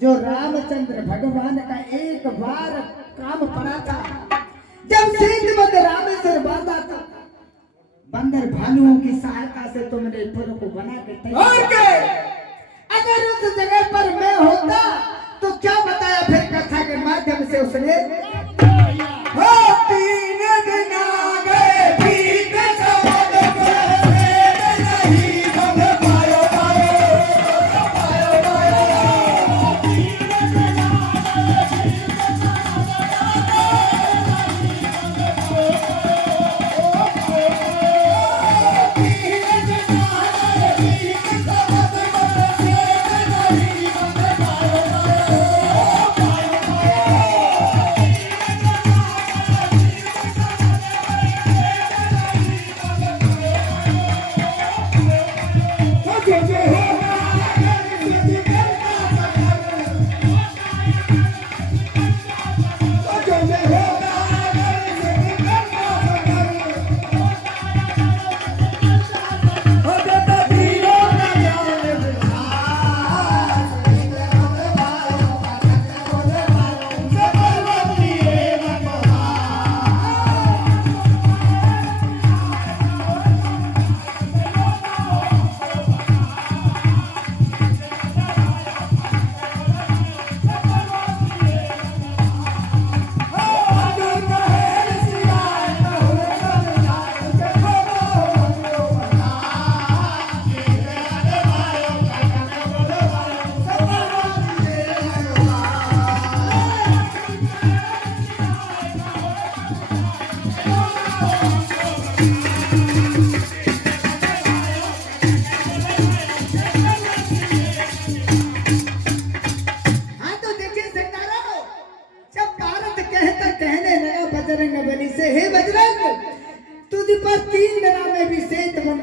जो रामचंद्र भगवान का एक बार काम पड़ा था, जब सेतुबंध रामेश्वर बांधा था, बंदर भालुओं की सहायता से तुमने पुल को बना के तैयार। अगर उस जगह पर मैं होता तो क्या बताया फिर कथा के माध्यम से उसने? हो 3 दिन आ गए ठीक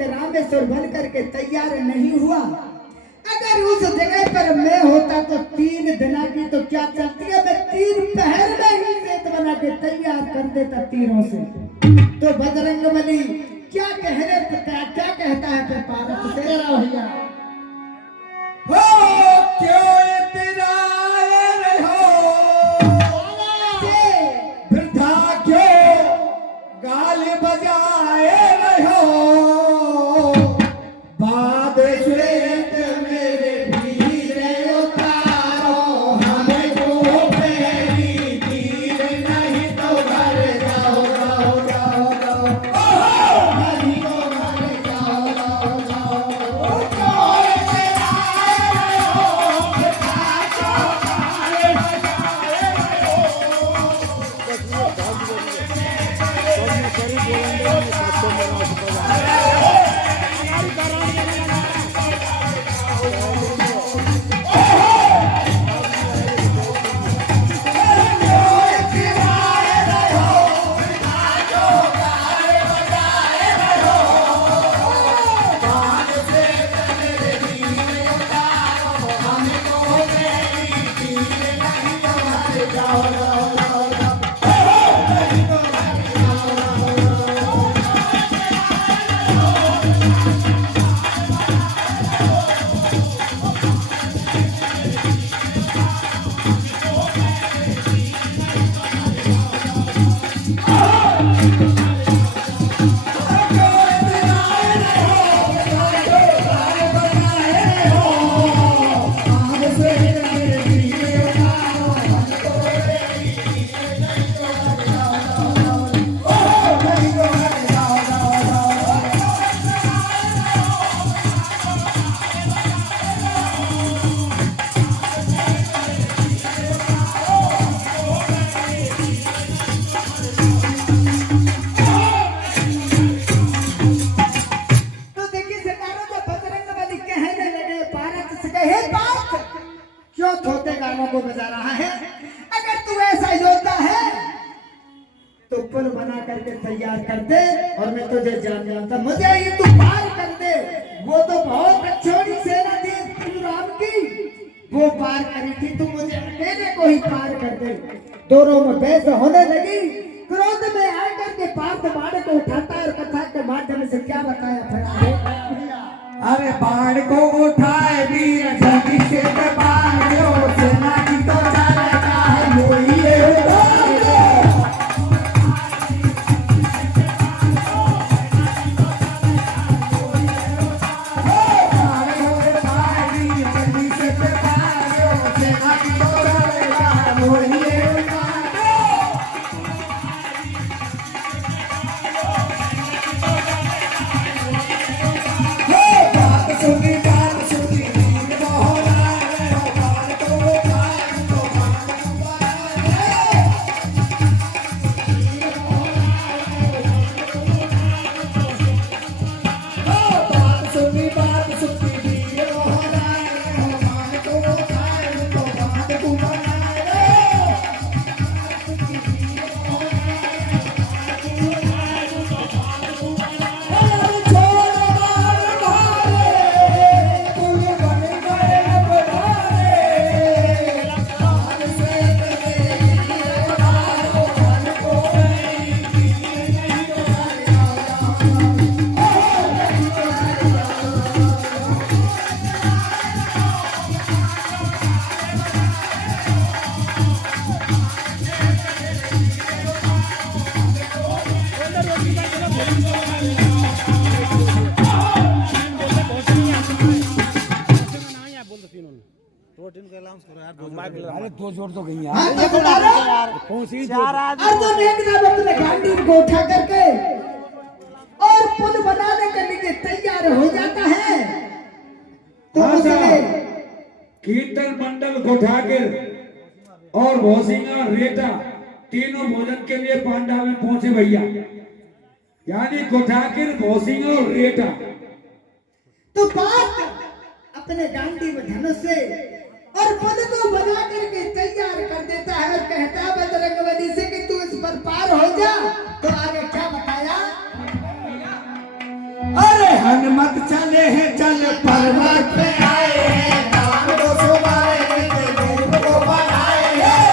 रामेश्वर बन करके तैयार नहीं हुआ। अगर उस जगह पर मैं होता तो 3 दिन की तो क्या चलती है, मैं 3 पहर में ही सेत बना के तैयार कर देता तीरों से। तो बजरंगबली क्या कहता है फिर पारस से? भैया हो क्यों इतराए रहो, वृथा क्यों गाल बजाए रहो, बाद श्वेत मेरे भीरे उतारो, हमको पहली तीर नहीं तो घर जाओ जाओ जाओ जाओ, नहीं तो घर जाओ जाओ जाओ। को बजा रहा है? अगर तू ऐसा योद्धा है तो पुल बना करके तैयार कर दे और मैं तुझे जानता, मुझे ये तू पार कर दे। वो तो बहुत अच्छी सेना थी राम की, वो पार करी थी, तू मुझे अकेले को ही पार कर दे। दोनों में बहस होने लगी, क्रोध में आकर के पार्थ बाण को उठाता है और कथा के माध्यम से क्या बताया था? अरे बाण को उठाए वीर जगी से बाण अरे दो जोड़ तो गई हाँ, यार। तो बता रहा पहुंची चार आदमी अर्जुन एकदम अपने गांडी को उठा करके और पुल बनाने के लिए तैयार हो जाता है। तो हाँ उसमें साहब, कीर्तन मंडल कोठाकर और भोसिंगा रेटा तीनों भोजन के लिए पांडा में पहुंचे भैया, यानी कोठाकर भोसिंगा और रेटा। तो बात अपने गांडी में धनुष से और पुल को बना करके तैयार कर देता है और कहता है बजरंगबली से कि तू इस पर पार हो जा। तो आगे क्या बताया? अरे हनुमत चले हैं चल पर्वत पे आए हैं, राम को सुमाए हैं, देव को बनाए हैं।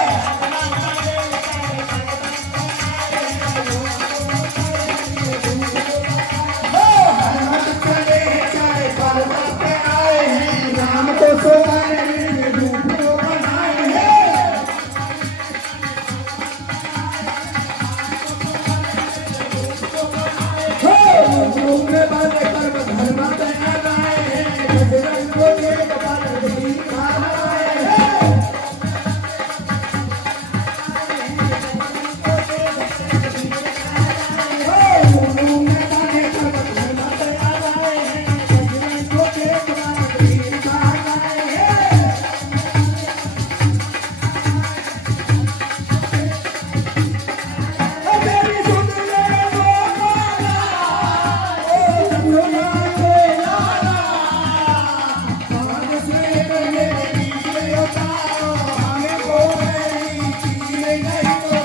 ओ हनुमत चले हैं चल पर्वत पे आए हैं, राम को सुमाए हैं, देव को बनाए हैं। घूमने वाले पर्वत हनुमत आए हैं, बजरंग को देख पर दीखा आए हैं। घूमने वाले पर्वत हनुमत आए हैं, बजरंग को देख पर दीखा आए हैं। मेरी सुन ले वो माला, ओ दुनिया के लाला, कान से मेरे वीर उतारो, हमको मेरी चीज़ नहीं तो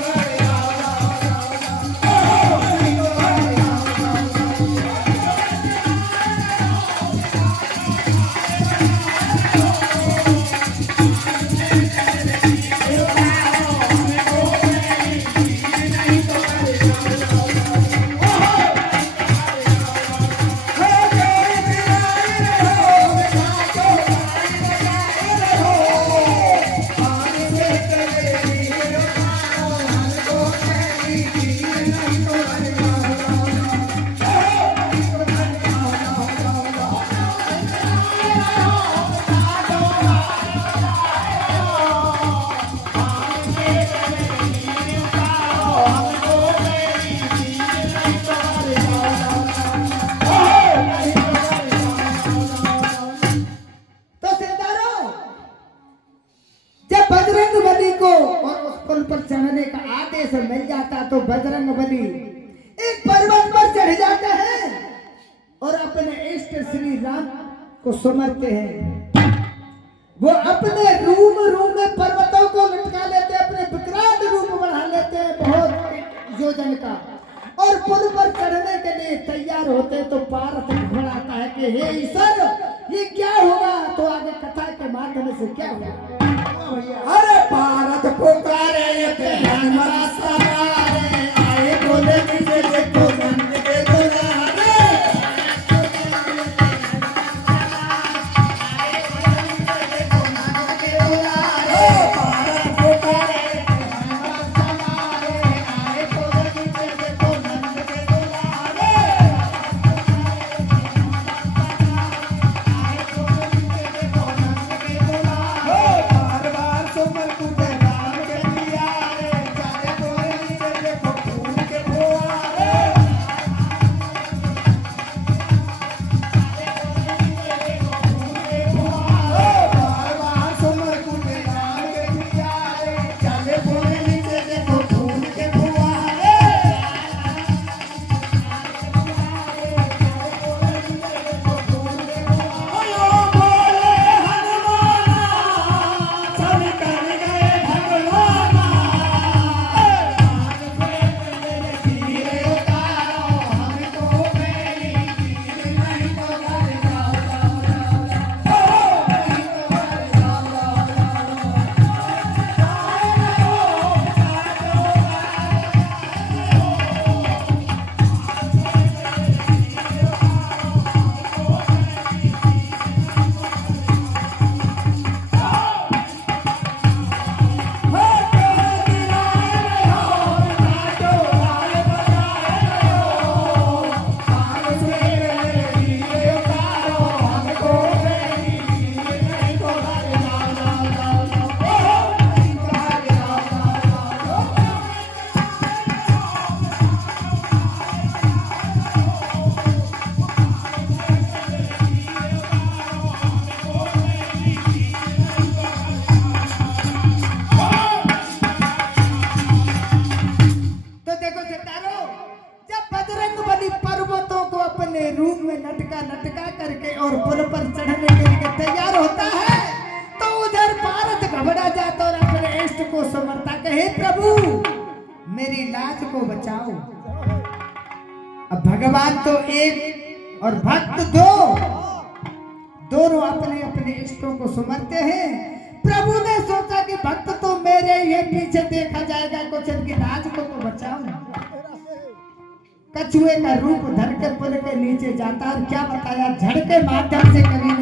तो सिरदारों, जब बजरंगबली को और उस पुल पर चढ़ने का आदेश मिल जाता तो बजरंगबली एक पर्वत पर चढ़ जाते हैं और अपने इष्ट श्री राम को सुमरते हैं। वो अपने रूम में पर्वतों को लटका लेते हैं, अपने विकराल रूप बढ़ा लेते हैं बहुत योजन का, और पुल पर चढ़ने के लिए तैयार होते तो पार्थ घबराता है कि हे ईश्वर ये क्या होगा। तो आगे कथा के माध्यम से क्या होगा? अरे भारत पुकारे थे हनुमान सवारे, आए बोले मुझे देखो नंद के दुलारे। ओ भारत पुकारे थे हनुमान सवारे, आए बोले मुझे देखो नंद के दुलारे। बार बार सुमर तुझे राम के प्यारे, जाने कोई नीचे देखो फूल के फुहारे। और पुल पर चढ़ने के लिए तैयार होता है तो उधर पारस घबरा जाता और अपने इष्ट को समरता कहे, प्रभु मेरी लाज को बचाओ। अब भगवान तो एक और भक्त दो, दोनों अपने अपने इष्टों को सुमरते हैं। प्रभु ने सोचा कि भक्त तो मेरे ये पीछे देखा जाएगा, कुछ इनकी लाज को तो बचाऊं। कछुए का रूप धर के पुल के नीचे जाता और क्या बताया, झड़ के माध्यम से कभी